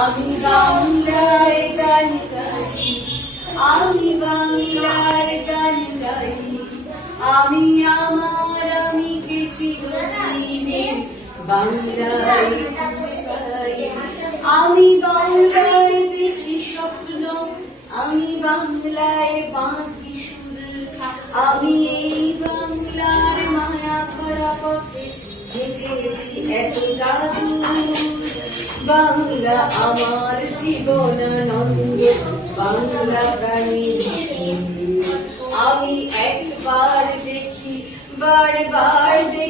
আমি বাংলার গান গাই, আমি বাংলার গান গাই, আমি আমার আমি কে চিরদিনে বাংলায় খুঁজে পাই। আমি বাংলায় দেখি স্বপ্ন, আমি বাংলায় বাঁধি সুর, আমি এই বাংলার মায়া ভরা পথে হেঁটেছি এতটা দূর। বাংলা আমার জীবনানন্দ, বাংলা প্রাণী আমি একবার দেখি বারবার দেখি।